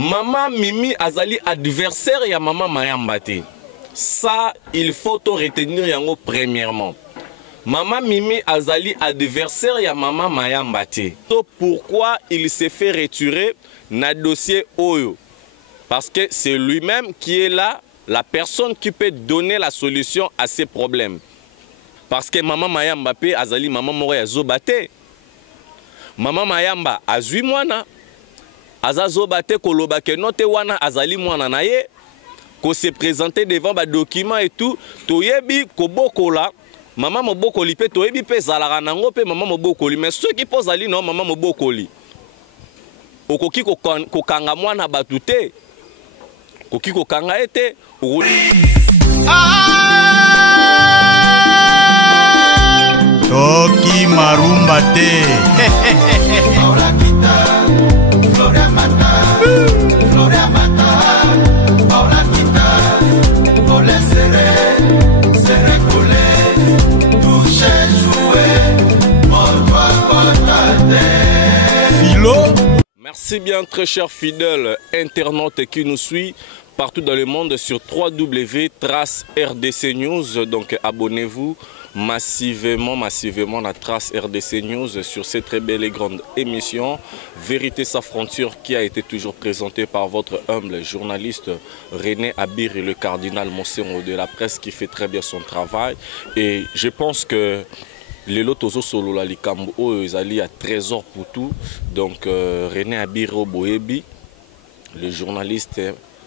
Maman Mimi azali adversaire ya maman Mayamba te. Ça, il faut te retenir yango premièrement. Maman Mimi azali adversaire ya maman Mayamba te. Pourquoi il s'est fait retirer na dossier Oyo? Parce que c'est lui-même qui est là, la personne qui peut donner la solution à ces problèmes. Parce que maman Mayamba pe azali maman moko ya zobate. Maman Mayamba azui mwana. Azazobate koloba ke note wana azali mwana na ye. Ko se présenter devant ba documents et tout. Toyebi kobokola. Maman mobokoli pe toyebi pe zalaka nango pe maman mobokoli. Mais ceux qui posent ali non maman mobokoli. Okoki kokanga mwana batu te. Koki kokanga ete. Toki marumba te. Merci bien très chers fidèles internautes qui nous suivent partout dans le monde sur www.trace RDC News. Donc abonnez-vous massivement à Trace RDC News sur cette très belle et grande émission Vérité sans frontières qui a été toujours présentée par votre humble journaliste René Abir et le cardinal Monseigneur de la presse qui fait très bien son travail. Et je pense que les lotozo solo la likambo ezali à trésor pour tout. Donc René Abiro Boebi, le journaliste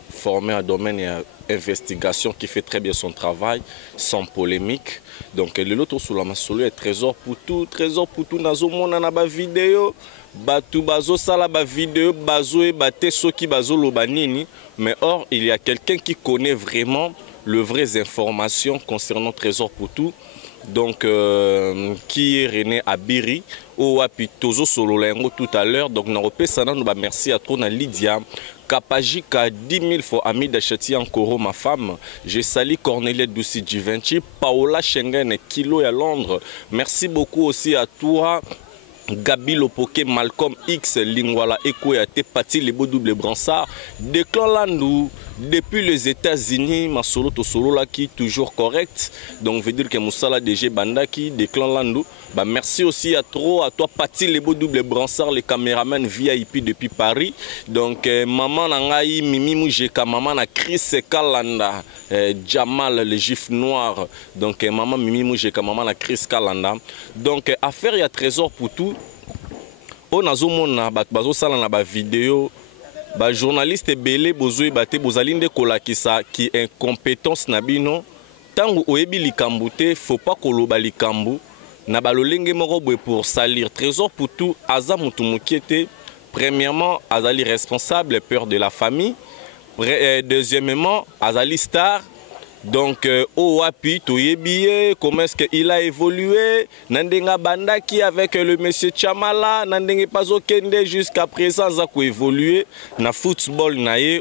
formé à domaine et à investigation qui fait très bien son travail sans polémique. Donc le loto solo la solo est trésor pour tout nazo mona na ba vidéo batu bazo sala ba vidéo bazo e baté soki bazo lobanini. Mais or il y a quelqu'un qui connaît vraiment les vraies informations concernant trésor pour tout. Donc qui est René Abiri au Apitozo Sololengo tout à l'heure. Donc n'opé sana nous merci à toi Lydia Kapajika 10 000 fois ami d'Achati encore ma femme. Je salue Cornelia Douci Givenchy, Paola Schengen Kilo à Londres. Merci beaucoup aussi à toi Gabi Lopoke, Malcolm X, Lingwala Ekoyate, Pati Lebo Double Bransard, Declan Landou, depuis les États-Unis, ma solo to solo là qui toujours correct. Donc veut dire que Moussala DG Banda qui Declan Landou. Bah merci aussi à toi Pati Lebo Double Bransard, les caméramans VIP depuis Paris. Donc maman Nangaï, Mimi Moujeka, maman na Chris Kalanda, Jamal le juif noir. Donc maman Mimi Moujeka, maman na Chris Kalanda. Donc affaire il y a trésor pour tout. On a zomona bazo sala na ba vidéo ba journaliste belé bozo baté bozalinde kolakisa qui incompétence na bino tango oyebi likambu te faut pas koloba likambu na balolenge moko boye pour salir trésor pour tout aza mutu mokiete. Premièrement azali responsable peur de la famille, deuxièmement azali star. Donc, au Wapi, Toyebiye, comment est-ce qu'il a évolué? Nandenga Bandaki avec le monsieur Chamala, Nandenga Pazokende jusqu'à présent, ça a évolué dans le football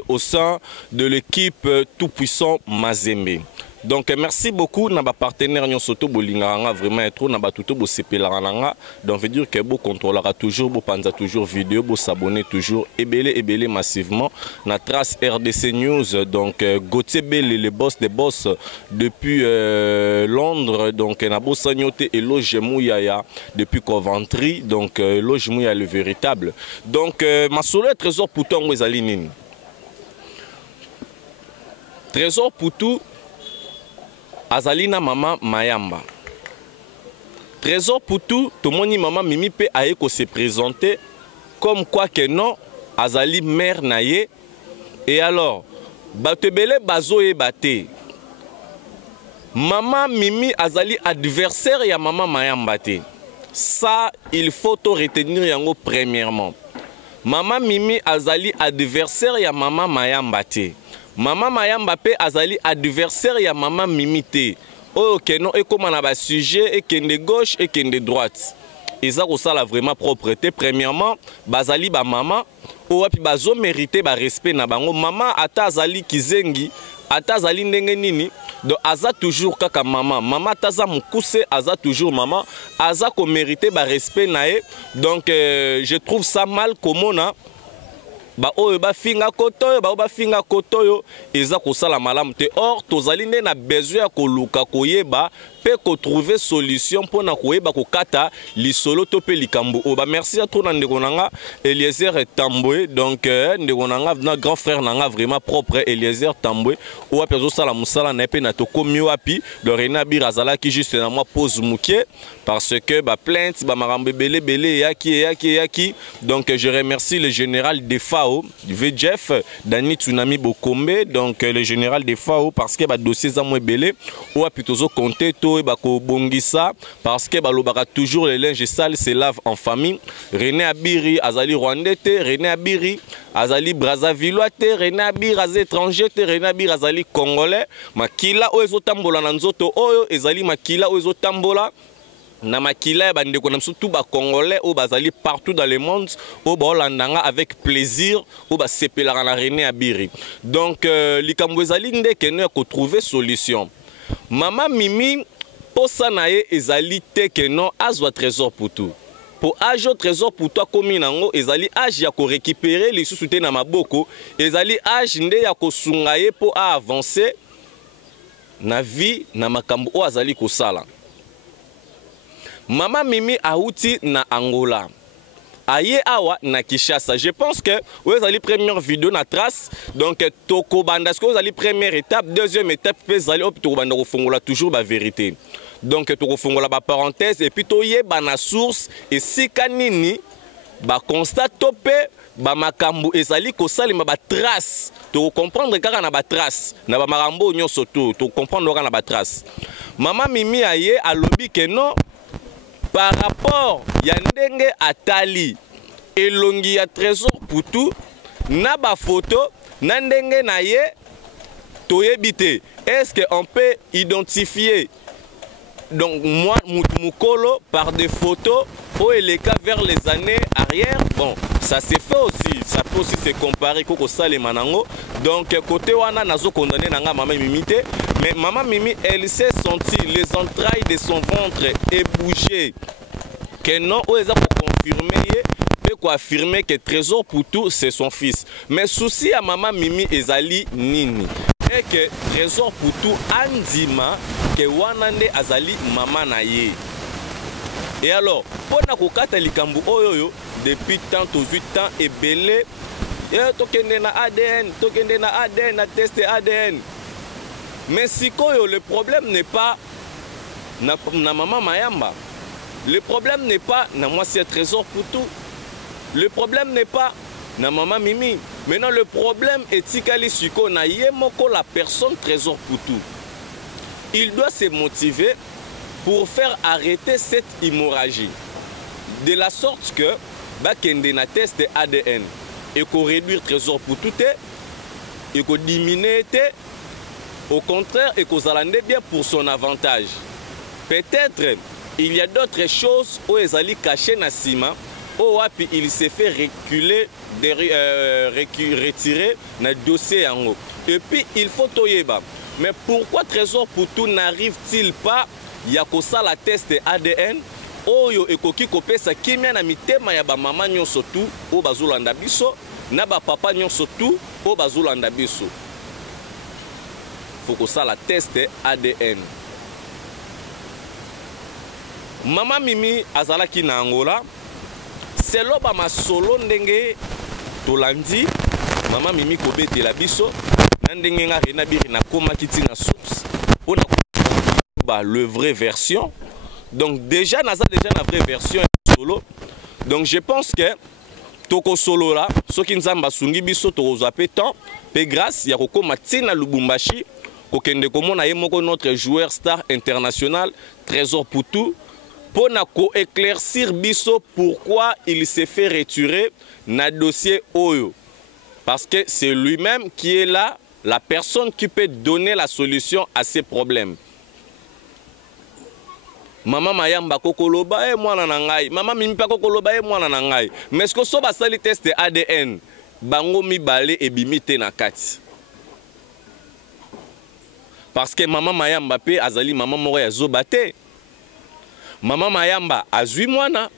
au sein de l'équipe tout-puissant Mazembe. Donc merci beaucoup na ba partenaire nyon soto bolinganga vraiment trop na ba tuto bo sepelaranga. Donc veut dire que bo contrôlera toujours bo panza toujours vidéo bo s'abonner toujours ebele massivement na Trace RDC News. Donc Gauthier Bell le boss des boss depuis Londres. Donc na bo sagnoté et Loge Mouyaya depuis Coventry. Donc Loge Mouyaya le véritable. Donc ma solo trésor pour toi ezali nini? Trésor pour tout Azalina maman Mayamba. Trésor pour tout le maman Mimi pe aeko se présenter comme quoi que non, Azali mère naye. Et alors, batebele bazo e baté. Maman Mimi Azali adversaire ya maman Mayamba te. Ça, il faut te retenir yango premièrement. Maman Mimi Azali adversaire ya maman Mayamba te. Maman Mayamba pe azali adversaire ya maman Mimi te. Oh que non et comme on a ba sujet et kende gauche et kende droite. Eza ko sala vraiment propreté. Premièrement, bazali ba maman o wapi bazo mériter ba respect na bango. Maman ata azali kizengi, ata azali ndenge nini. Donc aza toujours kaka maman. Maman taza mukuse aza toujours maman. Aza ko mériter ba respect na e. Donc je trouve ça mal comme on a ba oyo ba finga kotoyo ba finga kotoyo eza kosala malamu te. Or tozali nde na besoin ya koluka koyeba pe ko trouver solution pona koyeba kokata lisolo to pe likambo o ba. Merci à trop na ndeko nanga Eliezer Tambwe, donc ndeko nanga na grand frère nanga vraiment propre Eliezer Tambwe o wa pezo sala musala na pe na to komi wapi do Rena Birazala qui juste na moi pose mukie parce que ba plainte ba marambe belé yaki. Donc je remercie le général de FAO VJF Dani Tsunami Bokombe, donc le général de FAO parce que ba dossier za moi belé o wa pitozo compter to ba ko bongisa parce que ba lobaka toujours les linges sales se lavent en famille. René Abiri azali rwandais te, René Abiri azali Brazzaville te, René Abiri az étranger te, René Abiri azali congolais. Makila o ezotambola na nzoto oyo ezali makila o ezotambola na makila ya bandeko na msutu ba congolais o bazali partout dans le monde o ba holandanga avec plaisir o ba sepelaka na René Abiri. Donc likambo ezali ndeke no ko trouver solution. Mama Mimi posa na ye ezali te ke non azwa trésor pour tout. Pour ajo trésor pour toi komi nango ezali age ya ko récupérer les sous te na maboko, ezali age nde ya ko sunga ye po a avancer na vie na makambo o azali ko sala. Mama Mimi auti na Angola. Aye awa na Kinshasa. Je pense que vous allez première vidéo na trace. Donc toko banda ce que vous allez première étape, deuxième étape, vous allez toko banda ko fongola toujours la vérité. Donc toko fongola ba parenthèse et puis to yeba na source et si kanini ba constat topé ba makambu ezali ko salima ba trace. To comprendre kaka na ba trace na ba marambo nyonso to comprendre kaka na ba trace. Mama Mimi aye alobi que non par rapport ya ndenge atali elongi ya trésor pour tout na ba photo na ndenge na ye toyebite. Est-ce qu'on peut identifier donc moi Mukolo par des photos ou les cas vers les années arrière? Bon, ça s'est fait aussi, ça peut aussi se comparer koko sale manango. Donc côté wana nazo condamné nanga Mama Mimi te, mais Mama Mimi elle s'est sentie les entrailles de son ventre et bouger. Que non, ou ils ont confirmé et quoi affirmer que trésor pour tout c'est son fils. Mais souci à Mama Mimi ezali nini? Et que trésor pour tout andima que wanande azali mama na ye. Et alors, pour na kokata likambu oyoyo depuis tant aux 8 ans et belé tokende na ADN, na test ADN. Mais si koyo le problème n'est pas na Mama Mayamba. Le problème n'est pas na moi c'est trésor pour tout. Le problème n'est pas na Mama Mimi. Maintenant le problème est tikali suko na yemoko la personne trésor pour tout. Il doit se motiver pour faire arrêter cette hémorragie. De la sorte que bakende na test ADN et qu'on réduire trésor pour tout et qu'on diminue au contraire et qu'on zalande bien pour son avantage. Peut-être il y a d'autres choses où ils allaient cacher na sima, où il s'est fait reculer, retirer na dossier en haut. Et puis il faut toyeba. Mais pourquoi trésor pour tout n'arrive-t-il pas yakosa la test ADN? Oyo ekoki kopesa kimia na mitema ya ba mama nyonso tu o bazolanda biso na ba papa nyonso tu o bazolanda biso. Faut que ça la test ADN. Mama Mimi azalaki na Angola. Selo ba masolo ndenge tolandi Mama Mimi kobete la biso na ndenge nga René Abiri na koma kiti na source pour na le vrai version. Donc déjà naza déjà la vraie version solo. Donc je pense que toko solo là soki nzamba sungi biso to zape temps pe grâce ya kokoma tina Lubumbashi kokende komona ye moko notre joueur star international Trésor pour tout pour éclaircir biso pourquoi il s'est fait retirer na dossier Oyo. Parce que c'est lui-même qui est là, la personne qui peut donner la solution à ces problèmes. Mama Mayamba kokoloba e mwana na ngai, Mama Mimi pa kokoloba e mwana na ngai. Mais ce que so basali test ADN, bango mibale e bimite na kati. Parce que Mama Mayamba pe azali mama moko ya zobate. Mama Mayamba azui mwana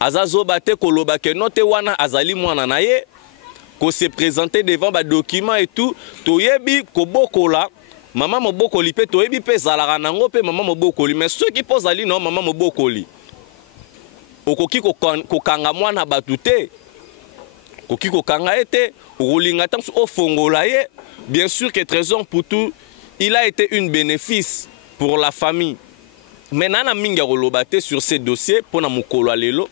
azazo bate koloba ke note wana azali mwana na ye. ko se présenter devant ba documents et tout toyebi ko bokola maman mobokoli pe toyebi pe zalaka nango pe maman mobokoli mais ceux qui posent ali non maman mobokoli okoki ko kanga mwana batu te koki ko kanga ete olinga tam o fongola ye bien sûr que Trésor Mputu il a été un bénéfice pour la famille. Mais nana minga rolobate sur ces dossiers pour na mukolo lelo.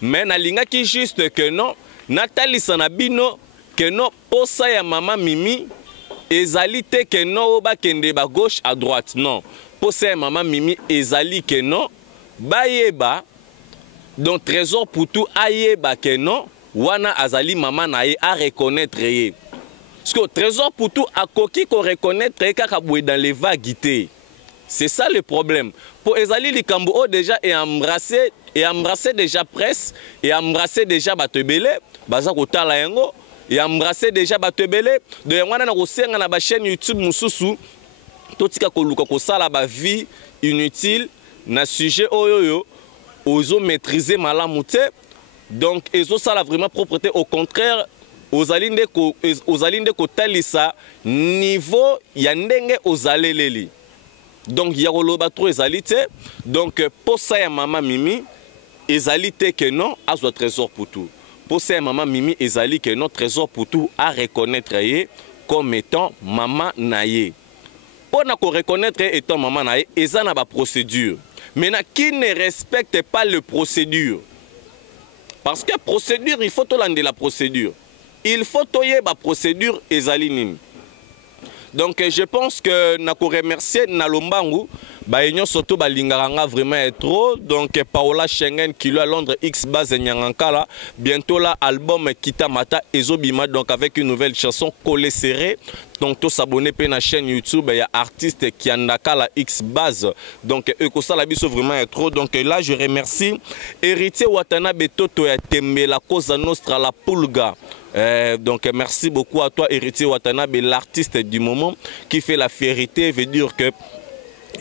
Mais na linga ki juste que non, Nathalie Sanabino que non posa ya mama Mimi ezali te que non ba kende ba gauche à droite non. Posa ya mama Mimi ezali que non ba yeba donc Trésor Mputu ayeba que non wana azali mama na ye a reconnaître ye. Parce que Trésor Mputu a koki ko reconnaître kaka boue dans les vaguités. C'est ça le problème. Pour Ezali Likambo déjà et embrasser déjà presse et embrasser déjà Batebele, baza kotala yango et embrasser déjà Batebele. De yangwana na kosenga na ba chaîne YouTube mususu totika koluka ko sala ba vie inutile na sujet oyoyo ozo maîtriser malamu te. Donc ezo sala vraiment propreté au contraire aux alinde ko talisa niveau ya ndenge ozaleleli. Donc il y a roloba trop ezalité donc pour ça ya maman Mimi ezalité que non à soit Trésor Mputu pour ça maman Mimi ezali que non Trésor Mputu à reconnaître comme étant maman naye pour na ko reconnaître étant maman naye ezana ba procédure maintenant qui ne respecte pas le procédure parce que procédure il faut tolande la procédure il faut toyer ba procédure ezali nini. Donc je pense que nako remercier Nalombangu ba union surtout ba linganga vraiment trop donc Paola Schengen qui à Londres X base Nyangankala bientôt là album Kitamata ezobima donc avec une nouvelle chanson collé serré donc tous s'abonner pe na chaîne YouTube il y a artiste qui andakala X base donc ekosa la biso vraiment trop donc là je remercie Héritier Watanabe Toto ya Tembe la Cosa Nostra la Pulga. Donc merci beaucoup à toi Héritier Watanabe, l'artiste du moment qui fait la fierté, veut dire que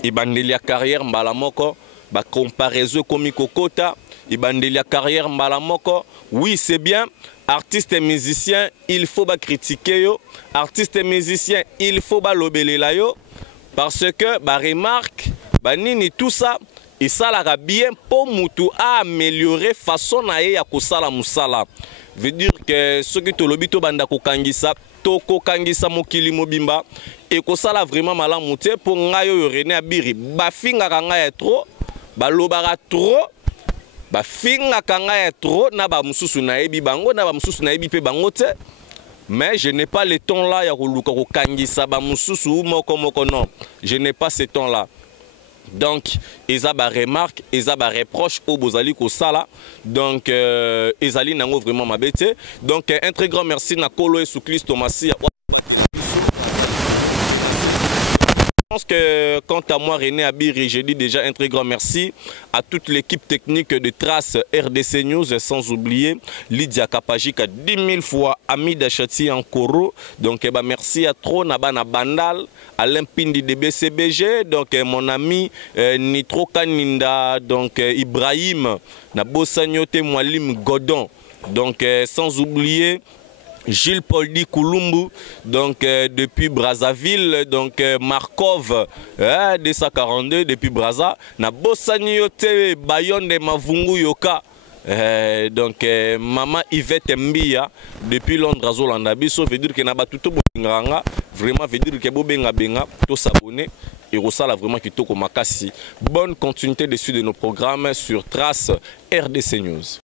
Ibandelia carrière mbalamoko, ba comparaison komiko kota, Ibandelia carrière mbalamoko, oui c'est bien, artiste et musicien, il faut ba critiquer yo, artiste et musicien, il faut ba lobelela yo, parce que ba remarque, ba nini tout ça, et ça la bien pour mutu à améliorer façon na ya kosala musala. Veut dire que ce que tu lobito banda ko kangisa to ko kangisa mokili mobimba et ko sala vraiment malamu te pour ngayo René Abiri ba finga kanga ya trop ba lobara trop ba finga kanga ya trop na ba mususu na ebi bango na ba mususu na ebi pe bango te mais je n'ai pas le temps là ya ko luka ko kangisa ba mususu moko non je n'ai pas ce temps là. Donc, Ezaba remarque, Ezaba reproche au Bozali Kosala. Donc, Ezali nango vraiment ma bête. Donc, un très grand merci na Kolo et Souklis Thomasia. Je pense que quant à moi, René Abiri, j'ai dit déjà un très grand merci à toute l'équipe technique de Trace RDC News, sans oublier Lydia Kapajika 10 000 fois, Amida Chati en Koro. Donc, merci à trop Nabana Bandal, Alain Pindi de BCBG, donc mon ami Nitro Kaninda, donc Ibrahim, Nabosagnote Mwalim Godon. Donc, sans oublier Gilles Poldi Koulumbu, donc depuis Brazzaville, donc Markov 242 depuis Brazza, na Bossaniote Bayonne Mavungu Yoka, donc Maman Yvette Mbia depuis Londres Azolanda Biso, veut dire que na batuto bonganga, vraiment veut dire que bobenga benga to s'abonner et rosala vraiment kitoko makasi. Bonne continuité dessus de nos programmes sur Trace RDC News.